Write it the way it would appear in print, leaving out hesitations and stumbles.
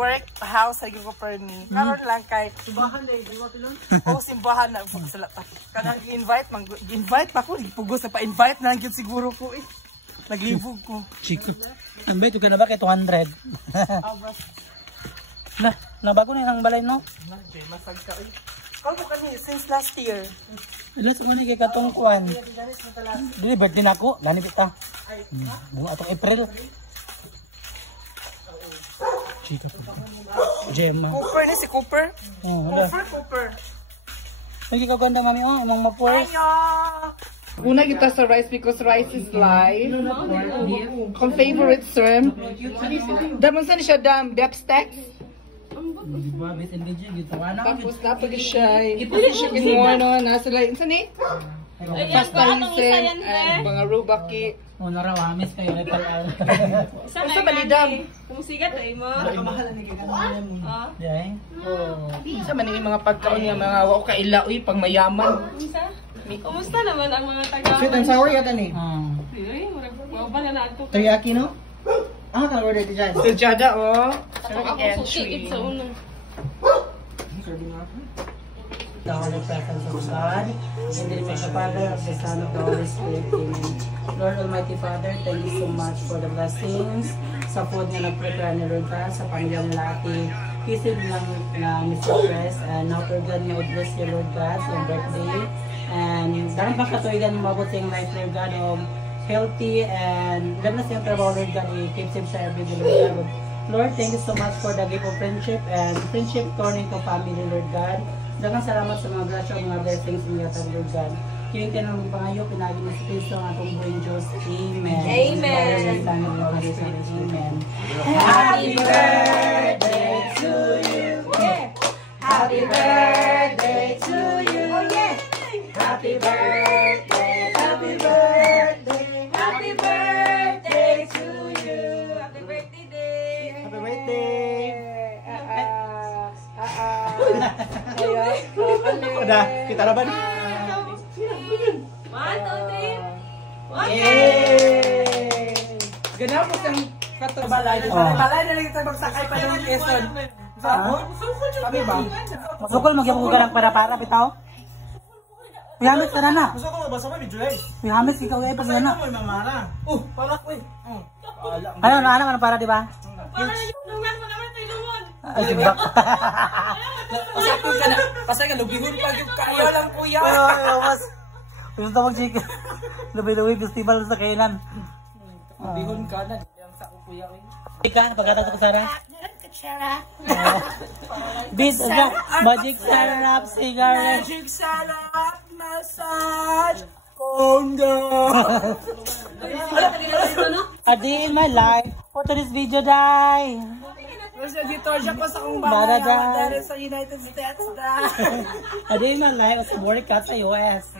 work house ay ko per ni. Karon lang kay Simbahan na mo tilon. oh simbahan na sala pa. Kanang invite pa ko pugos na pa-invite na lang gyud siguro ko eh. Naglibog ko. Chico. Invite ka na ba kay 200? Na bago na ang balay no? Masag ka eh. Kamu kani since last year. Ilan sa muna kay katong kuan. Dili birthday na ako, lani bita. Bunga atong April. Chika po. Gemma. Cooper ni si Cooper. Oh, Cooper. Lagi ka ganda mami oh, imong mapor. Ayo. Una kita sa rice because rice is live. Kung favorite sir. Damon sa ni siya dam, beef steaks. Tapos napag siya. Ipagin siya kinuha no. Nasa lain. Saan eh? Pasta hinsen. Mga rubaki. O narawamis kayo na pala. Sa balidam. Kumusigat ay mo. Kamahalan ni kaganayan mo. Yay. Sa man yung mga pagkaon niya, mga wao kailaoy, pang mayaman. Kumusta naman ang mga taga? Sweet and sour yata ni. Ay, wala ba na ato? Teriyaki no? Ah, ka-order di dyan. Sujada oh. Ako suki sa una. The Holy Presence of God, in the name of the Father, of the Son, of the Holy Spirit, Amen. Lord Almighty Father, thank you so much for the blessings sa food na nag-prepare ni Lord God, sa pamilya nila ati kisig lang na Mr. Press, and now for God, may bless you Lord God, sa iyong birthday, and daran pa katuigan mabot sa iyong life Lord God, of healthy, and ganda sa iyong trabaho Lord God, i-keep safe sa everyday Lord God. Lord, thank you so much for the gift of friendship, and friendship turning to family Lord God. Dagang salamat sa mga grasya, mga blessings ng iyatang Lord God. Yung tinanong pangayo, pinagin mo sa Kristo ang atong buong Diyos. Amen. Amen. Amen. Happy birthday to you. Happy birthday to you. Happy birthday, happy birthday, happy birthday to you. Happy birthday day. Happy birthday! Udah, kita raban. 1, 2, 3. Yay! Ganaw mo siyang katabalay. Balay na lang ito magsakay pa ng Quezon. Kami ba? Masukol, magyabog ka lang para bitaw. Pihamit ka na. Gusto ko mabasa mo, video eh. Pihamit, ikaw ay pag yan na. Mo, mamara. Palak ko eh. Ano, ano para di ba? Para yung lungan mo naman tayo lumon. Ay, diba? Pasakot ka na. Pasay ka, lubihon pa yung kaya lang kuya. Mas. Gusto mag-chicken. Lubi-lubi festival sa kainan. Lubihon ka na. Yang sa kuya. Ika, pagkatapos ko Sarah. Beat magic sarap cigarette. Magic sarap massage. Conga. A day in my life. For today's video, die. Basta dito siya pa sa kong bahay. Dari sa United States da. A day in my life. Sa workout sa US.